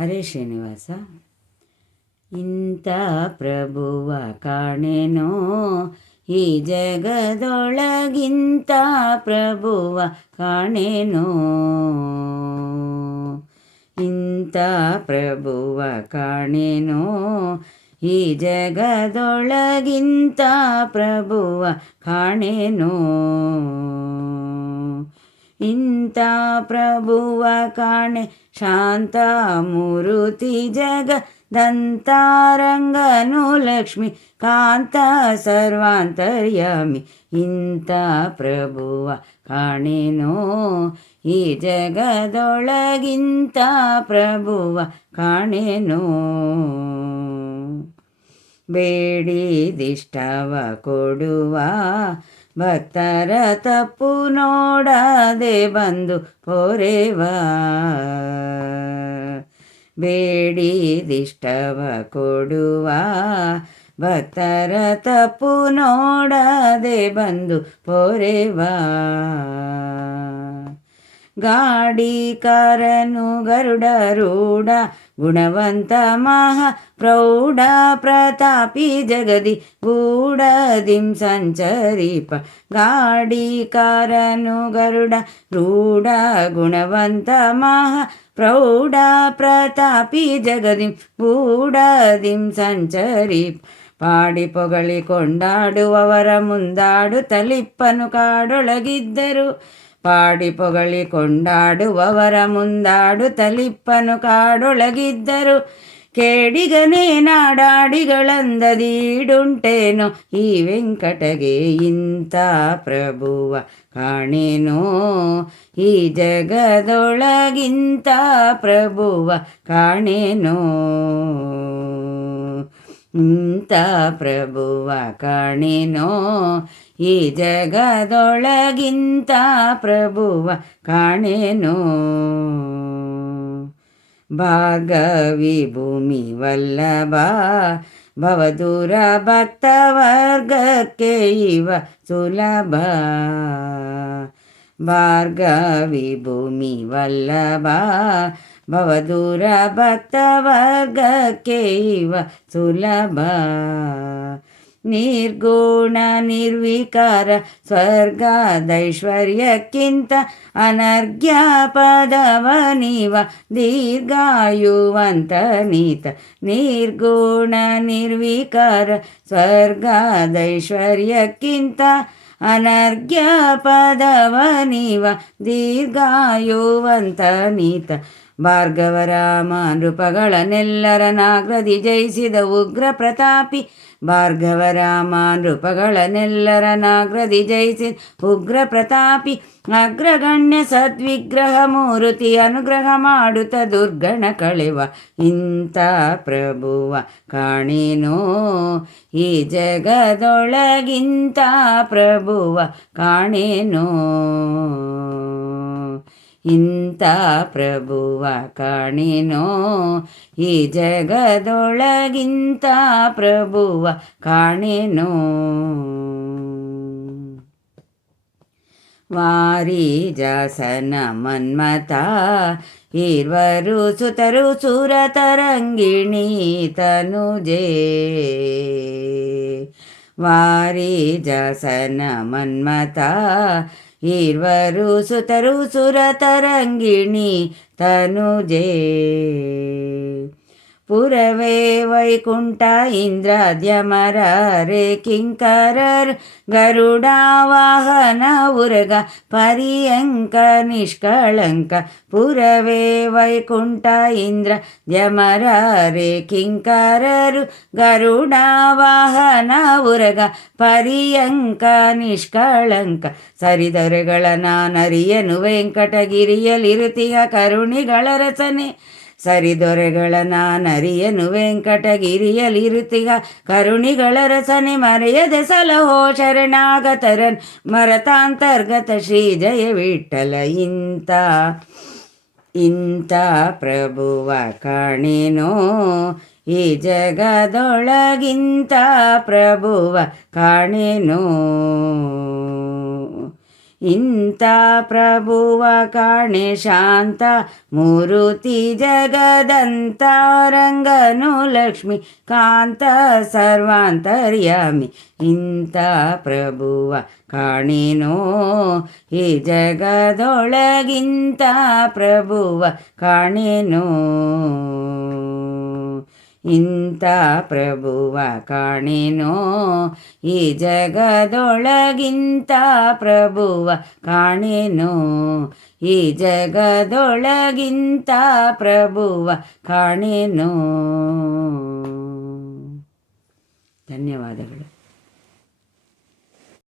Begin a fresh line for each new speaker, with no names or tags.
ಹರೇ ಶ್ರೀನಿವಾಸ. ಇಂಥ ಪ್ರಭುವ ಕಾಣೆನೋ? ಈ ಜಗದೊಳಗಿಂತ ಪ್ರಭುವ ಕಾಣೆನೋ? ಇಂಥ ಪ್ರಭುವ ಕಾಣೆನೋ? ಈ ಜಗದೊಳಗಿಂತ ಪ್ರಭುವ ಕಾಣೆನೋ? ಇಂಥ ಪ್ರಭುವ ಕಾಣೆ ಶಾಂತ ಮೂರುತಿ ಜಗ ದಂತಾರಂಗನು ಲಕ್ಷ್ಮಿ ಕಾಂತ ಸರ್ವಾಂತರ್ಯಾಮಿ ಇಂಥ ಪ್ರಭುವ ಕಾಣೆನೋ ಈ ಜಗದೊಳಗಿಂತ ಪ್ರಭುವ ಕಾಣೆನೋ ಬೇಡಿದಿಷ್ಟವ ಕೊಡುವ ಭಕ್ತರ ತಪ್ಪು ನೋಡದೆ ಬಂದು ಪೊರೆವ ಬೇಡಿದಿಷ್ಟವ ಕೊಡುವ ಭಕ್ತರ ತಪ್ಪು ನೋಡದೆ ಬಂದು ಪೊರೆವ ಗಾಡಿಕಾರನು ಗರುಡರೂಢ ಗುಣವಂತ ಮಹಾ ಪ್ರೌಢ ಪ್ರತಾಪಿ ಜಗದಿ ಗೂಢದಿಂ ಸಂಚರಿಪ ಗಾಡಿಕಾರನು ಗರುಡ ರೂಢ ಗುಣವಂತ ಮಹಾ ಪ್ರೌಢ ಪ್ರತಾಪಿ ಜಗದಿಂ ಗೂಢದಿಂ ಸಂಚರಿಪ ಪಾಡಿ ಪೊಗಳಿ ಕೊಂಡಾಡುವವರ ಮುಂದಾಡು ತಲಿಪ್ಪನು ಕಾಡೊಳಗಿದ್ದರು ಪಾಡಿ ಪೊಗಳಿ ಕೊಂಡಾಡುವವರ ಮುಂದಾಡು ತಲಿಪ್ಪನು ಕಾಡೊಳಗಿದ್ದರು. ಕೇಡಿಗನೇ ನಾಡಾಡಿಗಳಂದದೀಡುಂಟೇನೋ ಈ ವೆಂಕಟಗೆ ಇಂಥ ಪ್ರಭುವ ಕಾಣೇನೋ. ಈ ಜಗದೊಳಗಿಂತ ಪ್ರಭುವ ಕಾಣೆನೋ. ಇಂಥ ಪ್ರಭುವ ಕಾಣೆನೋ? ಈ ಜಗದೊಳಗಿಂತ ಪ್ರಭುವ ಕಾಣೆನೋ? ಭಾಗವಿ ಭೂಮಿ ವಲ್ಲಭ, ಭವದೂರ ಭಕ್ತ ವರ್ಗಕ್ಕೆ ಇವ ಸುಲಭ. ಭಾರ್ಗವಿ ಭೂಮಿ ವಲ್ಲಭ भवदूर भक्तवर्गकैव सुलभा निर्गुण निर्विकार स्वर्गादैश्वर्यक्किन्त अनर्घ्यापदवनिव दीर्घायुवन्तनीत निर्गुण निर्विकार स्वर्गादैश्वर्यक्किन्त अनर्घ्यपदवनिव दीर्घायुवन्तनीत ಭಾರ್ಗವರಾಮ ನೃಪಗಳನ್ನೆಲ್ಲರ ನಾಗ್ರದಿ ಜಯಿಸಿದ ಉಗ್ರ ಪ್ರತಾಪಿ ಭಾರ್ಗವರಾಮ ನೃಪಗಳನ್ನೆಲ್ಲರ ನಾಗ್ರದಿ ಜಯಿಸಿದ ಉಗ್ರ ಪ್ರತಾಪಿ ಅಗ್ರಗಣ್ಯ ಸದ್ವಿಗ್ರಹ ಮೂರುತಿ ಅನುಗ್ರಹ ಮಾಡುತ್ತ ದುರ್ಗಣ ಕಳೆವ ಇಂಥ ಪ್ರಭುವ ಕಾಣೇನೋ? ಈ ಜಗದೊಳಗಿಂತ ಪ್ರಭುವ ಕಾಣೆನೋ? ಇಂಥ ಪ್ರಭುವ ಕಾಣಿನೋ? ಈ ಜಗದೊಳಗಿಂತ ಪ್ರಭುವ ಕಾಣಿನೋ? ವಾರಿ ಜಾಸನ ಮನ್ಮತ ಇರ್ವರು ಸುತರು ಸುರತರಂಗಿಣಿ ತನುಜೇ. ವಾರಿ ಜಾಸನ ಮನ್ಮತ ಇರ್ವರು ಸುತರು ಸುರತರಂಗಿಣಿ ತನುಜೇ ಪುರವೇ ವೈಕುಂಠ ಇಂದ್ರಾದ್ಯಮರ ರೇ ಕಿಂಕರರ್ ಗರುಡ ವಾಹನ ಉರಗ ಪರ್ಯಂಕ ನಿಷ್ಕಳಂಕ ಪುರವೇ ವೈಕುಂಠ ಇಂದ್ರ ದ್ಯಮರ ರೇ ಕಿಂಕರರು ಗರುಡ ವಾಹನ ಉರಗ ಪರ್ಯಂಕ ನಿಷ್ಕಳಂಕ ಸರಿದರೆಗಳ ನಾನರಿಯನು ವೆಂಕಟಗಿರಿಯಲಿರುತಿಯ ಕರುಣಿಗಳ ರಚನೆ ಸರಿದೊರೆಗಳ ನಾನರಿಯನು ವೆಂಕಟಗಿರಿಯಲಿರುತ್ತಿಗ ಕರುಣಿಗಳ ರಸನೆ ಮರೆಯದೆ ಸಲಹೋ ಶರಣಾಗತರನ್ ಮರತಾಂತರ್ಗತ ಶ್ರೀ ಜಯ ವಿಠಲ ಇಂತ. ಇಂಥ ಪ್ರಭುವ ಕಾಣೆನೋ ಈ ಜಗದೊಳಗಿಂತ ಪ್ರಭುವ ಕಾಣೆನೋ. ಇಂಥ ಪ್ರಭುವ ಕಾಣೆ ಶಾಂತ, ಮೂರುತಿ ಜಗದಂತ ರಂಗನು ಲಕ್ಷ್ಮಿ, ಕಾಂತ ಸರ್ವಾಂತರ್ಯಾಮಿ. ಇಂಥ ಪ್ರಭುವ ಕಾಣೆನೋ, ಈ ಜಗದೊಳಗಿಂತ ಪ್ರಭುವ ಕಾಣೆನೋ. ಇಂಥ ಪ್ರಭುವ ಕಾಣೆನೋ? ಈ ಜಗದೊಳಗಿಂತ ಪ್ರಭುವ ಕಾಣೆನೋ? ಈ ಜಗದೊಳಗಿಂತ ಪ್ರಭುವ ಕಾಣೆನೋ? ಧನ್ಯವಾದಗಳು.